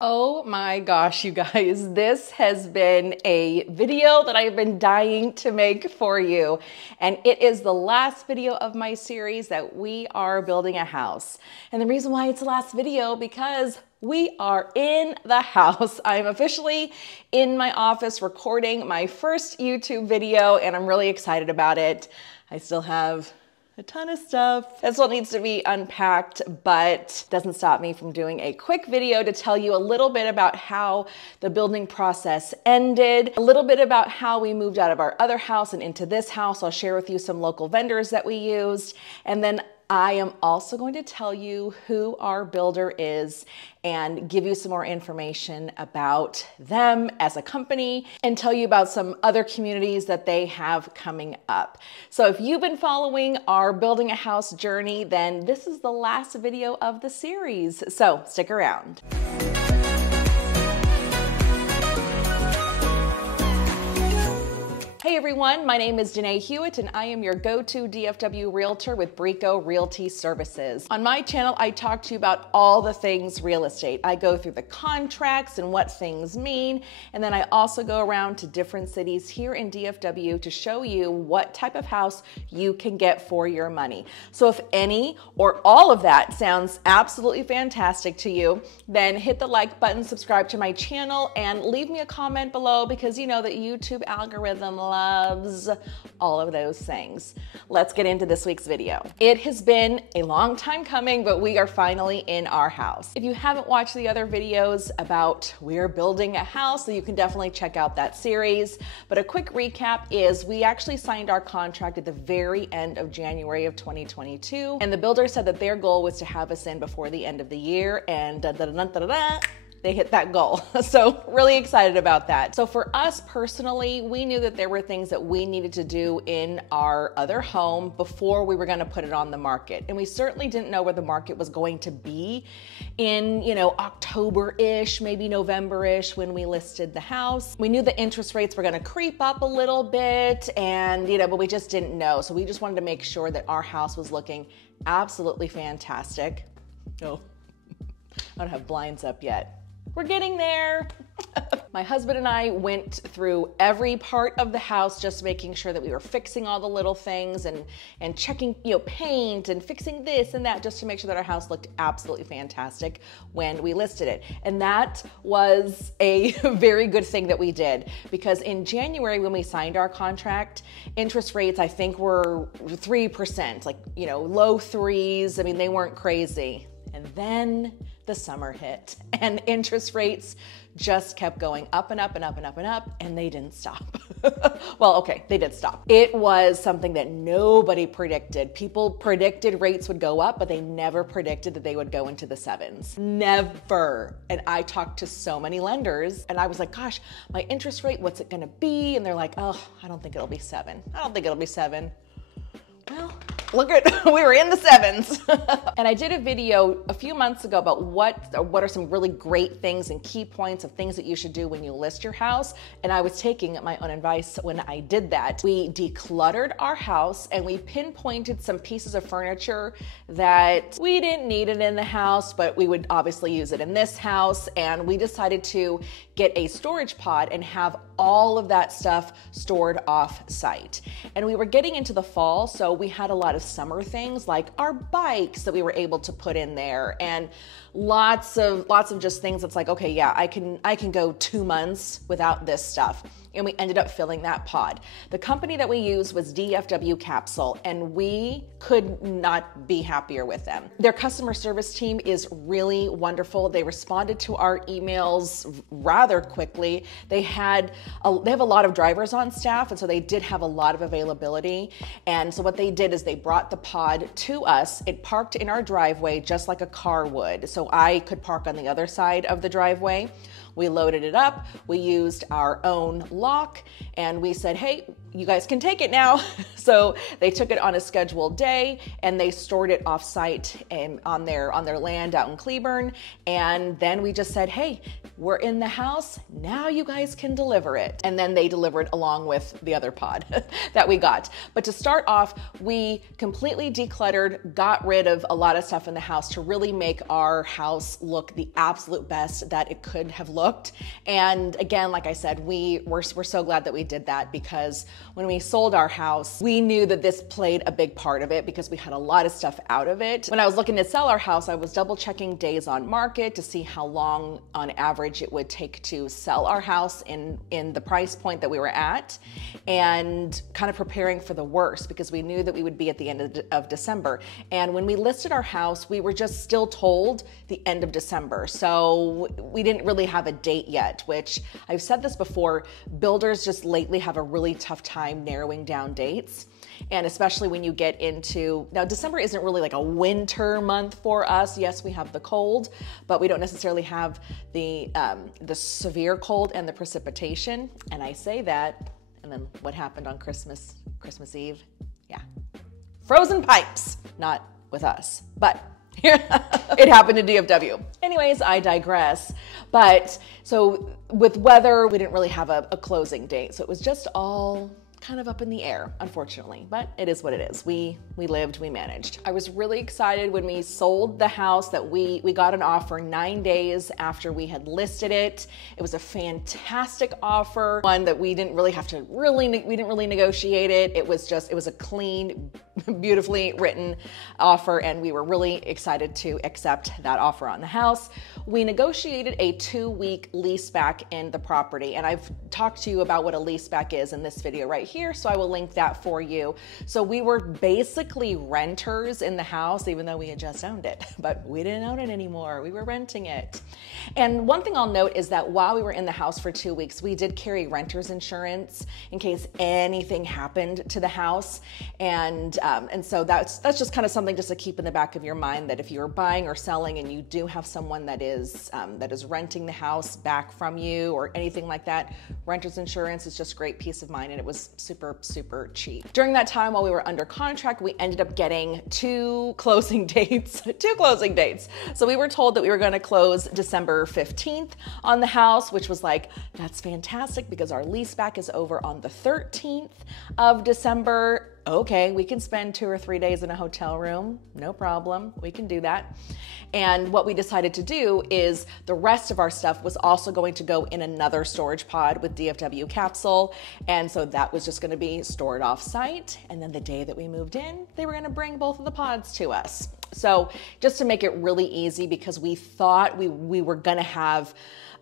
Oh my gosh, you guys, this has been a video that I've been dying to make for you. And it is the last video of my series that we are building a house. And the reason why it's the last video, because we are in the house. I'm officially in my office recording my first YouTube video, and I'm really excited about it. I still have a ton of stuff that still needs to be unpacked, but doesn't stop me from doing a quick video to tell you a little bit about how the building process ended, a little bit about how we moved out of our other house and into this house. I'll share with you some local vendors that we used, and then I am also going to tell you who our builder is and give you some more information about them as a company and tell you about some other communities that they have coming up. So if you've been following our building a house journey, then this is the last video of the series. So stick around. Hey everyone, my name is Danae Hewitt and I am your go-to DFW realtor with Brico Realty Services. On my channel, I talk to you about all the things real estate. I go through the contracts and what things mean, and then I also go around to different cities here in DFW to show you what type of house you can get for your money. So if any or all of that sounds absolutely fantastic to you, then hit the like button, subscribe to my channel, and leave me a comment below because you know that YouTube algorithm loves all of those things. Let's get into this week's video. It has been a long time coming, but we are finally in our house. If you haven't watched the other videos about we're building a house, then you can definitely check out that series. But a quick recap is we actually signed our contract at the very end of January of 2022. And the builder said that their goal was to have us in before the end of the year, and they hit that goal. So really excited about that. So for us personally, we knew that there were things that we needed to do in our other home before we were gonna put it on the market. And we certainly didn't know where the market was going to be in, October-ish, maybe November-ish when we listed the house. We knew the interest rates were gonna creep up a little bit and, but we just didn't know. So we just wanted to make sure that our house was looking absolutely fantastic. Oh, I don't have blinds up yet. We're getting there. My husband and I went through every part of the house, just making sure that we were fixing all the little things and checking, paint and fixing this and that, just to make sure that our house looked absolutely fantastic when we listed it. And that was a very good thing that we did, because in January when we signed our contract, interest rates I think were 3%, low threes. I mean, they weren't crazy. And then the summer hit and interest rates just kept going up and up and up and up and up, and they didn't stop. Well, okay, they did stop. It was something that nobody predicted. People predicted rates would go up, but they never predicted that they would go into the sevens. Never. And I talked to so many lenders and I was like, gosh, my interest rate, what's it gonna be? And they're like, oh, I don't think it'll be 7. I don't think it'll be 7. Well, look at, we were in the 7s. And I did a video a few months ago about what are some really great things and key points of things that you should do when you list your house. And I was taking my own advice when I did that. We decluttered our house and we pinpointed some pieces of furniture that we didn't need it in the house, but we would obviously use it in this house. And we decided to get a storage pod and have all of that stuff stored off site. And we were getting into the fall, so we had a lot of summer things like our bikes that we were able to put in there, and lots of just things that's like, okay, yeah, I can go 2 months without this stuff. And we ended up filling that pod. The company that we used was DFW Capsule, and we could not be happier with them. Their customer service team is really wonderful. They responded to our emails rather quickly. They have a lot of drivers on staff, and so they did have a lot of availability. And so what they did is they brought the pod to us. It parked in our driveway just like a car would. So I could park on the other side of the driveway. We loaded it up, we used our own lock, and we said, hey, you guys can take it now. So they took it on a scheduled day and they stored it off site and on their land out in Cleburne. And then we just said, hey, we're in the house. Now you guys can deliver it. And then they delivered along with the other pod that we got. But to start off, we completely decluttered, got rid of a lot of stuff in the house to really make our house look the absolute best that it could have looked. And again, like I said, we're so glad that we did that, because when we sold our house, we knew that this played a big part of it because we had a lot of stuff out of it. When I was looking to sell our house, I was double checking days on market to see how long on average it would take to sell our house in the price point that we were at, and kind of preparing for the worst because we knew that we would be at the end of December. And when we listed our house, we were just still told the end of December. So we didn't really have a date yet, which I've said this before, builders just lately have a really tough time narrowing down dates. And especially when you get into, now December isn't really like a winter month for us. Yes, we have the cold, but we don't necessarily have the severe cold and the precipitation. And I say that, and then what happened on Christmas Eve? Yeah, frozen pipes, not with us, but it happened in DFW. Anyways, I digress. But so with weather, we didn't really have a closing date. So it was just all kind of up in the air, unfortunately, but it is what it is. We lived, we managed. I was really excited when we sold the house that we got an offer 9 days after we had listed it. It was a fantastic offer, one that we didn't really have to we didn't really negotiate it. It was a clean, beautifully written offer, and we were really excited to accept that offer on the house. We negotiated a 2-week lease back in the property, and I've talked to you about what a lease back is in this video right here, so I will link that for you. So we were basically renters in the house, even though we had just owned it, but we didn't own it anymore. We were renting it. And one thing I'll note is that while we were in the house for 2 weeks, we did carry renter's insurance in case anything happened to the house. And so that's just kind of something just to keep in the back of your mind, that if you're buying or selling and you do have someone that is renting the house back from you or anything like that, renter's insurance is just great peace of mind, and it was super, super cheap. During that time while we were under contract, we ended up getting two closing dates. So we were told that we were going to close December 15th on the house, which was like, that's fantastic because our lease back is over on the 13th of December. Okay, we can spend 2 or 3 days in a hotel room, no problem, we can do that. And what we decided to do is the rest of our stuff was also going to go in another storage pod with DFW capsule. And so that was just gonna be stored off site. And then the day that we moved in, they were gonna bring both of the pods to us. So just to make it really easy, because we thought we were gonna have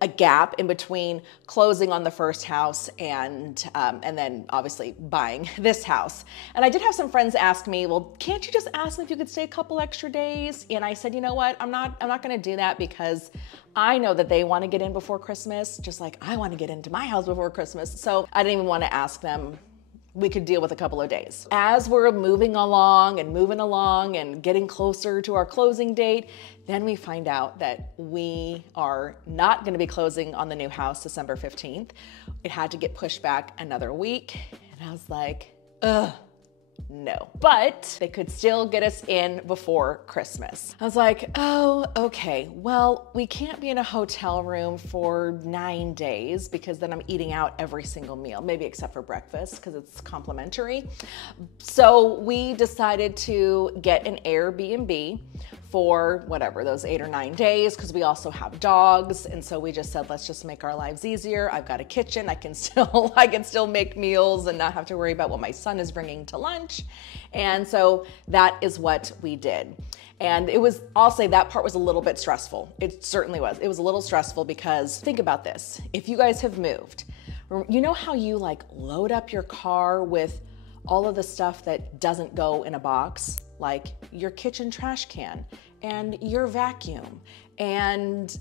a gap in between closing on the first house and then obviously buying this house. And I did have some friends ask me, well, can't you just ask them if you could stay a couple extra days? And I said, you know what, I'm not gonna do that, because I know that they want to get in before Christmas, just like I want to get into my house before Christmas. So I didn't even want to ask them. We could deal with a couple of days. As we're moving along and getting closer to our closing date, then we find out that we are not gonna be closing on the new house December 15th. It had to get pushed back another week. And I was like, ugh. No, but they could still get us in before Christmas. I was like, oh, okay. Well, we can't be in a hotel room for 9 days because then I'm eating out every single meal, maybe except for breakfast because it's complimentary. So we decided to get an Airbnb for whatever, those 8 or 9 days, because we also have dogs. And so we just said, let's just make our lives easier. I've got a kitchen. I can still make meals and not have to worry about what my son is bringing to lunch. And so that is what we did. And I'll say that part was a little bit stressful. It certainly was. It was a little stressful because think about this. If you guys have moved, you know how you like load up your car with all of the stuff that doesn't go in a box, like your kitchen trash can and your vacuum and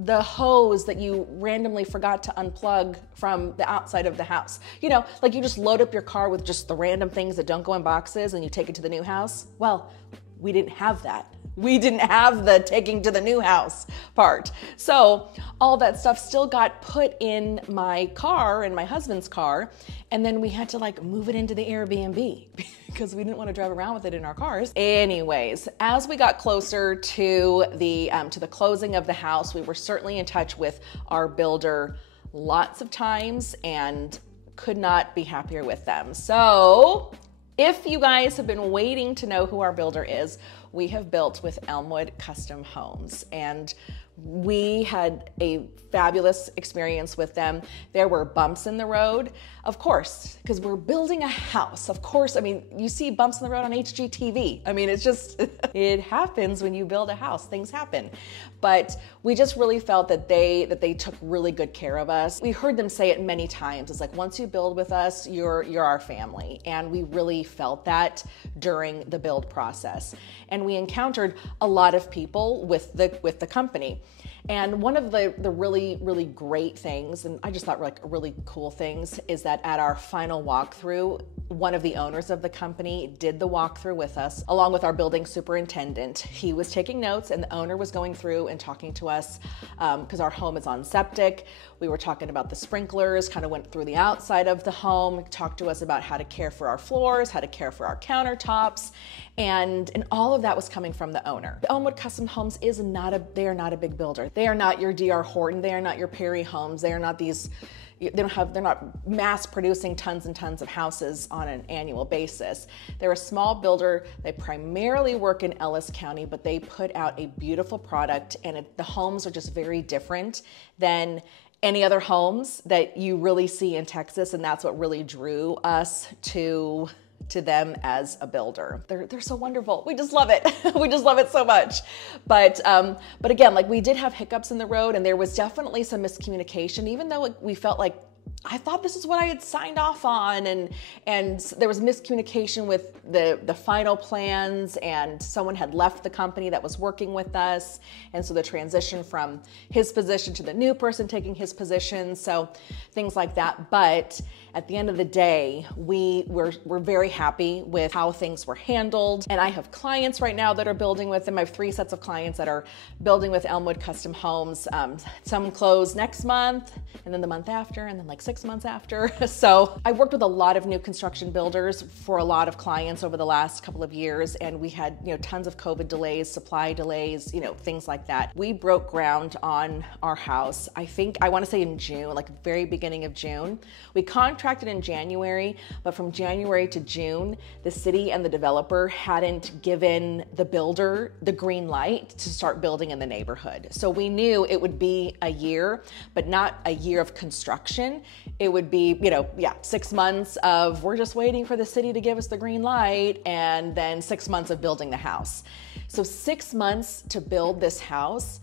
the hose that you randomly forgot to unplug from the outside of the house. You know, like you just load up your car with just the random things that don't go in boxes and you take it to the new house. Well, we didn't have that. we didn't have the taking to the new house part. So all that stuff still got put in my car, in my husband's car, and then we had to like move it into the Airbnb because we didn't want to drive around with it in our cars. Anyways, as we got closer to the closing of the house, we were certainly in touch with our builder lots of times and could not be happier with them. So if you guys have been waiting to know who our builder is, we have built with Elmwood Custom Homes, and we had a fabulous experience with them. There were bumps in the road, of course, because we're building a house. Of course, I mean, you see bumps in the road on HGTV. I mean, it's just, it happens when you build a house, things happen. But we just really felt that they took really good care of us. We heard them say it many times. It's like, once you build with us, you're our family. And we really felt that during the build process. And we encountered a lot of people with the company. And one of the really, really great things, and I just thought like really cool things, is that at our final walkthrough, one of the owners of the company did the walkthrough with us, along with our building superintendent. He was taking notes, and the owner was going through and talking to us because our home is on septic. We were talking about the sprinklers, kind of went through the outside of the home, talked to us about how to care for our floors, how to care for our countertops, and all of that was coming from the owner. Elmwood Custom Homes they are not a big builder. They are not your D.R. Horton. They are not your Perry Homes. They are not these, they're not mass producing tons and tons of houses on an annual basis. They're a small builder. They primarily work in Ellis County, but they put out a beautiful product, and the homes are just very different than any other homes that you really see in Texas, and that's what really drew us to them as a builder. They're so wonderful. We just love it. We just love it so much. But again, like, we did have hiccups in the road, and there was definitely some miscommunication, even though we felt like, I thought this is what I had signed off on, and there was miscommunication with the final plans, and someone had left the company that was working with us, and so the transition from his position to the new person taking his position, so things like that. But at the end of the day, we're very happy with how things were handled, and I have clients right now that are building with them. I have 3 sets of clients that are building with Elmwood Custom Homes. Some close next month, and then the month after, and then like 6 months after. So I worked with a lot of new construction builders for a lot of clients over the last couple of years, and we had tons of COVID delays, supply delays, things like that. We broke ground on our house, I want to say in June, like very beginning of June. We contracted in January, but from January to June, the city and the developer hadn't given the builder the green light to start building in the neighborhood. So we knew it would be a year, but not a year of construction. It would be, 6 months of we're just waiting for the city to give us the green light, and then 6 months of building the house. So 6 months to build this house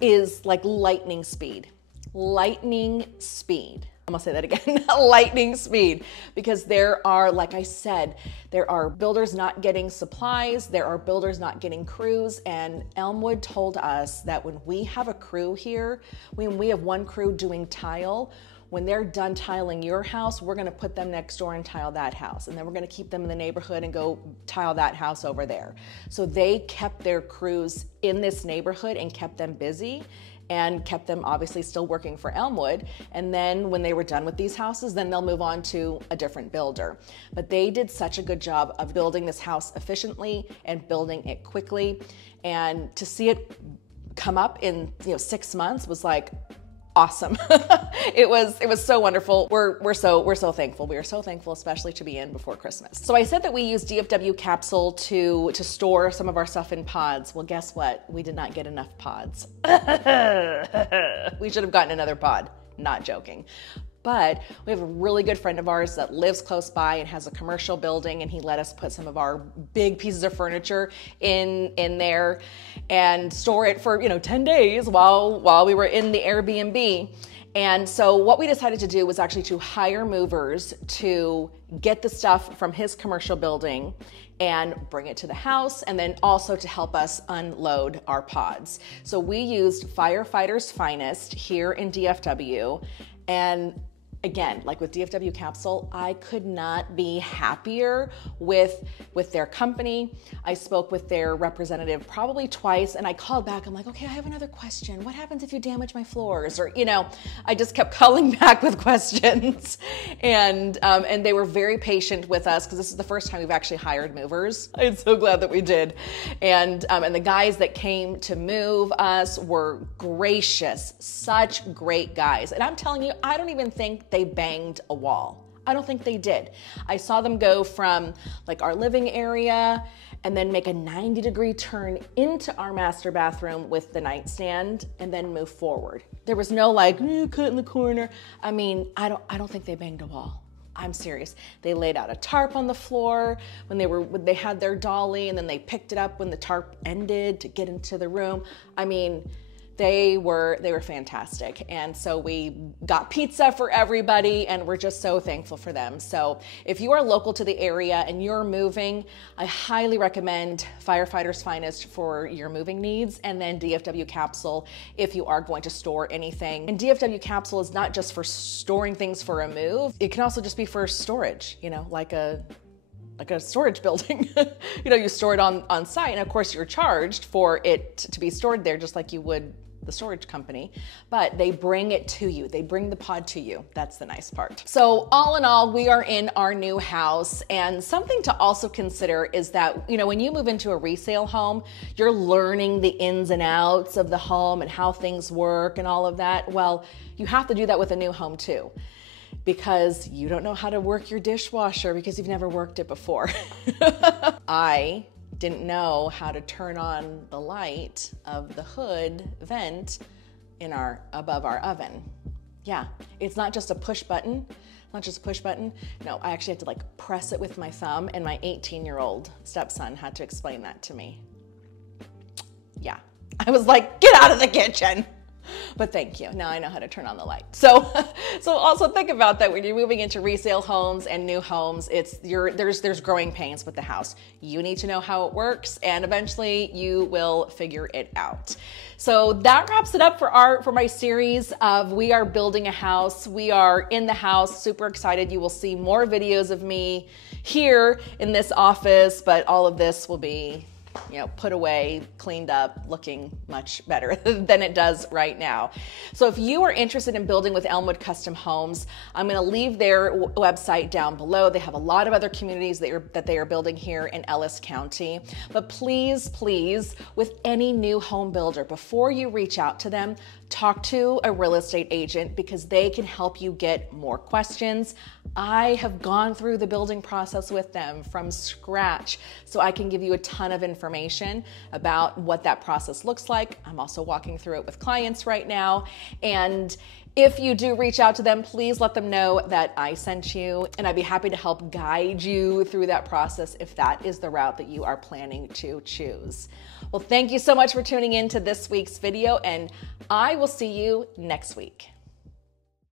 is like lightning speed. Lightning speed. I'm gonna say that again, lightning speed, because there are, like I said, there are builders not getting supplies, there are builders not getting crews, and Elmwood told us that when we have a crew here, when we have one crew doing tile, when they're done tiling your house, we're gonna put them next door and tile that house, and then we're gonna keep them in the neighborhood and go tile that house over there. So they kept their crews in this neighborhood and kept them busy, and kept them obviously still working for Elmwood. And then when they were done with these houses, then they'll move on to a different builder. But they did such a good job of building this house efficiently and building it quickly. And to see it come up in 6 months was like awesome. It was so wonderful. We're so thankful. We are so thankful, especially to be in before Christmas. So I said that we use DFW capsule to store some of our stuff in pods. Well, guess what? We did not get enough pods. We should have gotten another pod. Not joking. But we have a really good friend of ours that lives close by and has a commercial building, and he let us put some of our big pieces of furniture in there and store it for 10 days while we were in the Airbnb. And so what we decided to do was actually to hire movers to get the stuff from his commercial building and bring it to the house, and then also to help us unload our pods. So we used Firefighters Finest here in DFW, and again, like with DFW Capsule, I could not be happier with their company. I spoke with their representative probably twice, and I called back. I'm like, okay, I have another question. What happens if you damage my floors? Or, I just kept calling back with questions. And they were very patient with us because this is the first time we've actually hired movers. I'm so glad that we did. And the guys that came to move us were gracious, such great guys. And I'm telling you, I don't even think they banged a wall. I don't think they did. I saw them go from like our living area and then make a 90-degree turn into our master bathroom with the nightstand and then move forward. There was no like, cut in the corner. I mean, I don't think they banged a wall. I'm serious. They laid out a tarp on the floor when they had their dolly, and then they picked it up when the tarp ended to get into the room. I mean, they were fantastic. And so we got pizza for everybody, and we're just so thankful for them. So if you are local to the area and you're moving, I highly recommend Firefighter's Finest for your moving needs, and then DFW Capsule if you are going to store anything. And DFW Capsule is not just for storing things for a move. It can also just be for storage, like a storage building. You store it on site, and of course you're charged for it to be stored there just like you would the storage company, but they bring it to you. They bring the pod to you. That's the nice part. So all in all, we are in our new house, and something to also consider is that, when you move into a resale home, you're learning the ins and outs of the home and how things work and all of that. Well, you have to do that with a new home too, because you don't know how to work your dishwasher because you've never worked it before. I didn't know how to turn on the light of the hood vent above our oven. Yeah, it's not just a push button. No, I actually had to press it with my thumb, and my 18-year-old stepson had to explain that to me. Yeah, I was like, get out of the kitchen. But thank you. Now I know how to turn on the light. So also think about that when you're moving into resale homes and new homes. There's growing pains with the house. You need to know how it works, and eventually you will figure it out. So that wraps it up for my series of We Are Building a House. We are in the house, super excited. You will see more videos of me here in this office, but all of this will be put away, cleaned up, looking much better than it does right now. So if you are interested in building with Elmwood Custom Homes, I'm going to leave their website down below. They have a lot of other communities that they are building here in Ellis County. But please, with any new home builder, before you reach out to them, talk to a real estate agent because they can help you get more questions. I have gone through the building process with them from scratch, so I can give you a ton of information about what that process looks like. I'm also walking through it with clients right now. And if you do reach out to them, please let them know that I sent you, and I'd be happy to help guide you through that process if that is the route that you are planning to choose. Well, thank you so much for tuning in to this week's video, and I will see you next week.